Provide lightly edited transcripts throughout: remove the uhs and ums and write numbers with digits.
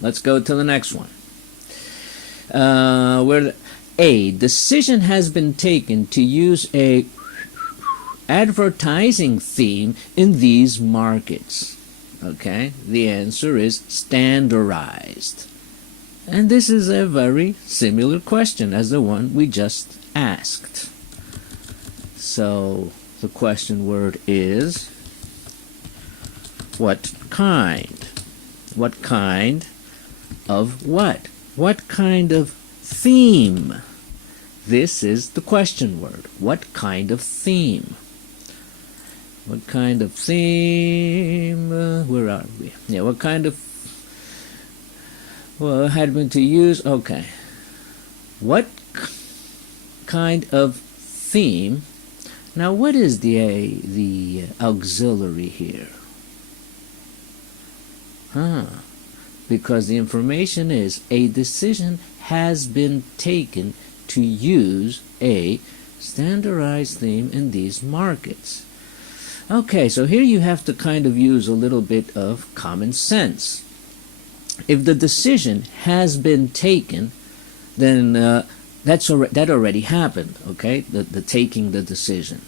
let's go to the next one. Where a decision has been taken to use a advertising theme in these markets. Okay, the answer is standardized. And this is a very similar question as the one we just asked. So the question word is what kind? What kind of what? What kind of theme? This is the question word. What kind of theme? What kind of theme? Where are we? Yeah, what kind of... Well, had been to use... Okay. What kind of theme? Now, what is the auxiliary here? Because the information is a decision has been taken to use a standardized theme in these markets. Okay, so here you have to kind of use a little bit of common sense. If the decision has been taken, then that already happened, okay? The taking the decision.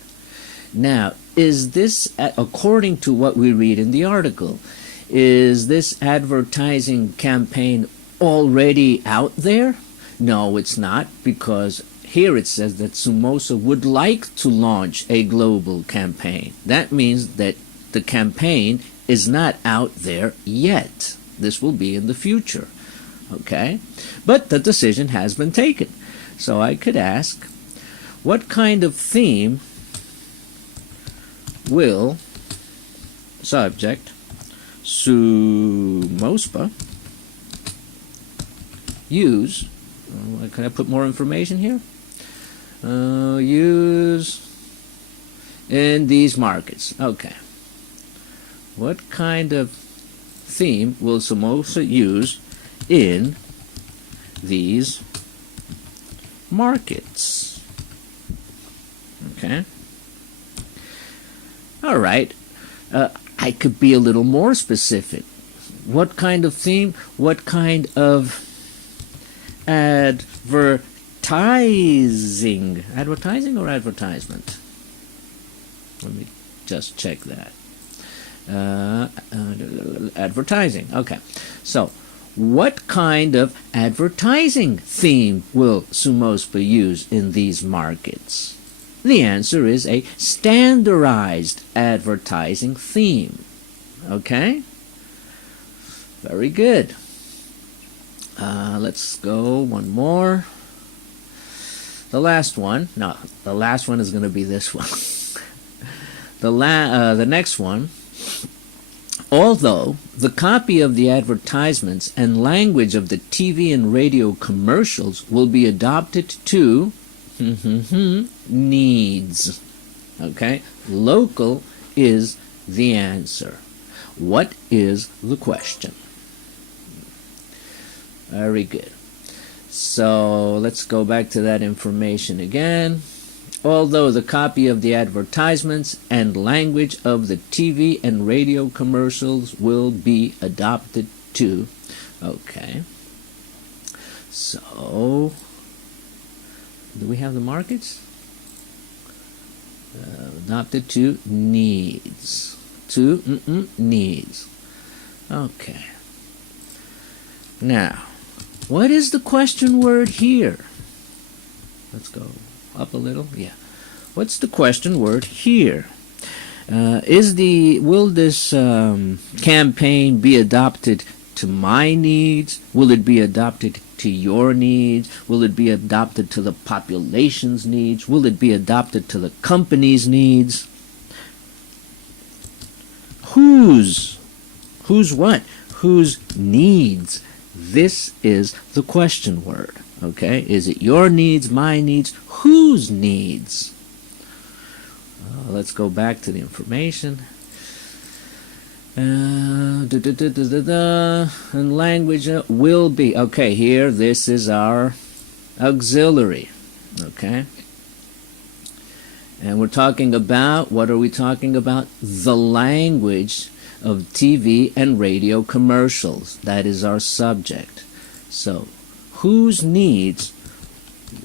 Now, is this, according to what we read in the article, is this advertising campaign already out there? No, it's not, because here it says that Somoza would like to launch a global campaign. That means that the campaign is not out there yet. This will be in the future, okay? But the decision has been taken. So I could ask, what kind of theme will subject Somoza use? Can I put more information here? Use in these markets. Okay. What kind of theme will Somoza use in these markets? Okay. All right. I could be a little more specific. What kind of theme? What kind of advertising? Advertising or advertisement? Let me just check that. Advertising. Okay. So, what kind of advertising theme will Somoza use in these markets? The answer is a standardized advertising theme. Okay? Very good. Let's go one more. The last one. No, the last one is going to be this one. The next one. Although the copy of the advertisements and language of the TV and radio commercials will be adopted to needs. Okay? Local is the answer. What is the question? Very good. So let's go back to that information again. Although the copy of the advertisements and language of the TV and radio commercials will be adopted to. Okay. So, do we have the markets? Adopted to needs. To needs. Okay. Now, what is the question word here? Let's go up a little. Yeah. What's the question word here? Will this campaign be adopted to my needs? Will it be adopted to your needs? Will it be adopted to the population's needs? Will it be adopted to the company's needs? Whose what? Whose needs? This is the question word. Okay? Is it your needs, my needs? Whose needs? Let's go back to the information. And language will be. Okay, here, this is our auxiliary. Okay? And we're talking about, what are we talking about? The language of TV and radio commercials. That is our subject. So, whose needs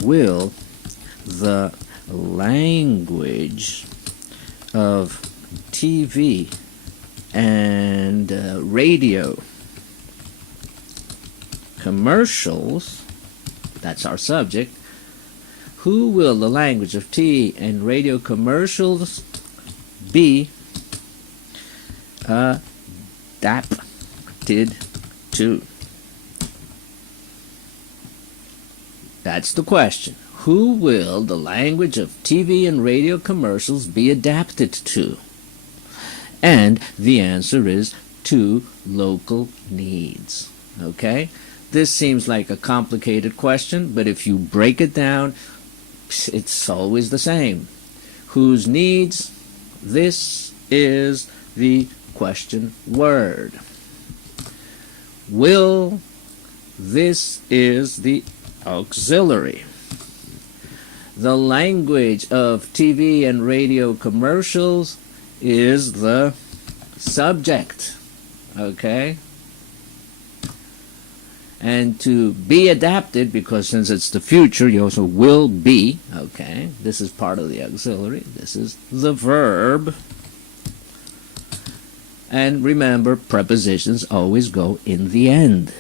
will the language of TV and radio commercials, that's our subject, who will the language of TV and radio commercials be adapted to? That's the question. Who will the language of TV and radio commercials be adapted to? And the answer is to local needs. Okay? This seems like a complicated question, but if you break it down, it's always the same. Whose needs? This is the question word. Will? This is the auxiliary. The language of TV and radio commercials is the subject. Okay? And to be adapted, because since it's the future, you also will be. Okay? This is part of the auxiliary. This is the verb. And remember, prepositions always go in the end.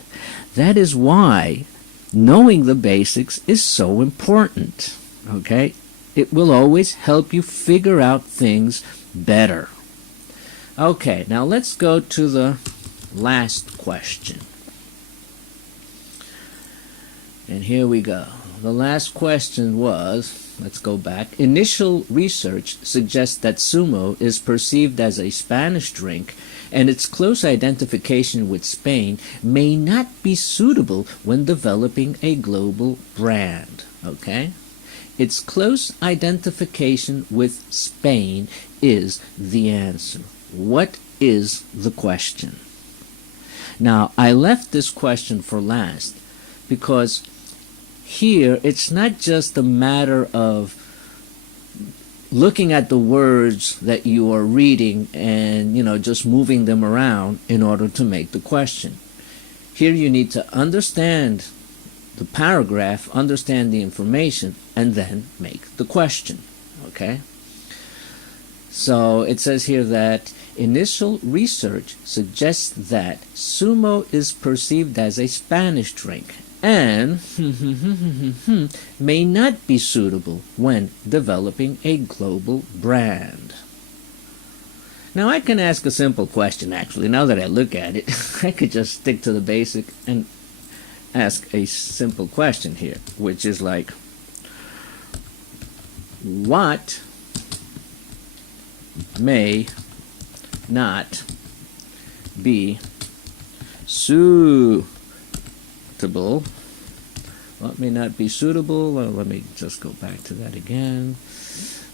That is why knowing the basics is so important. Okay? It will always help you figure out things better. Okay, now let's go to the last question. And here we go. The last question was, let's go back. Initial research suggests that sumo is perceived as a Spanish drink, and its close identification with Spain may not be suitable when developing a global brand. Okay? Its close identification with Spain is the answer. What is the question? Now, I left this question for last because here it's not just a matter of looking at the words that you are reading and, just moving them around in order to make the question. Here you need to understand the paragraph, understand the information, and then make the question. Okay? So it says here that initial research suggests that sumo is perceived as a Spanish drink and may not be suitable when developing a global brand. Now I can ask a simple question actually. Now that I look at it, I could just stick to the basic and ask a simple question here, which is like, what may not be suitable? What may not be suitable? Well, let me just go back to that again.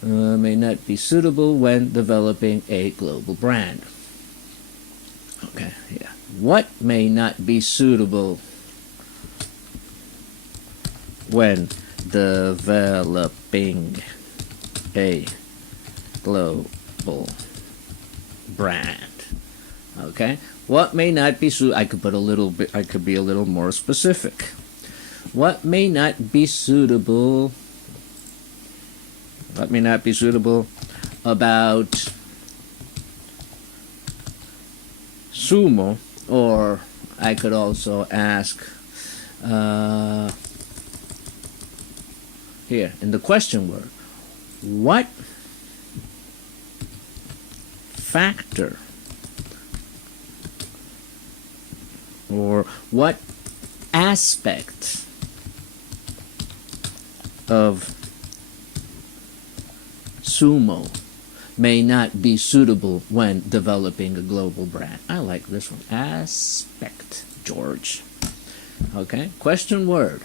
May not be suitable when developing a global brand. Okay, yeah. What may not be suitable when developing a global brand? Okay, what may not be suitable? I could be a little more specific. What may not be suitable? What may not be suitable about sumo? Or I could also ask here in the question word, what factor or what aspect of sumo may not be suitable when developing a global brand? I like this one. Aspect, George. Okay, question word.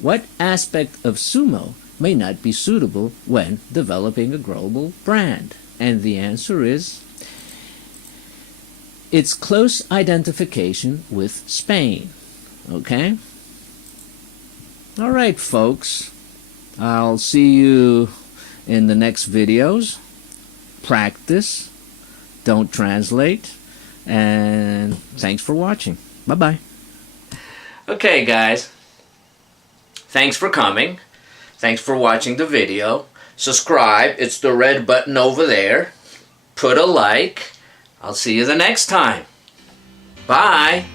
What aspect of sumo may not be suitable when developing a global brand? And the answer is its close identification with Spain. Okay? All right, folks. I'll see you in the next videos. Practice. Don't translate. And thanks for watching. Bye-bye. Okay, guys. Thanks for coming. Thanks for watching the video. Subscribe. It's the red button over there. Put a like. I'll see you the next time. Bye.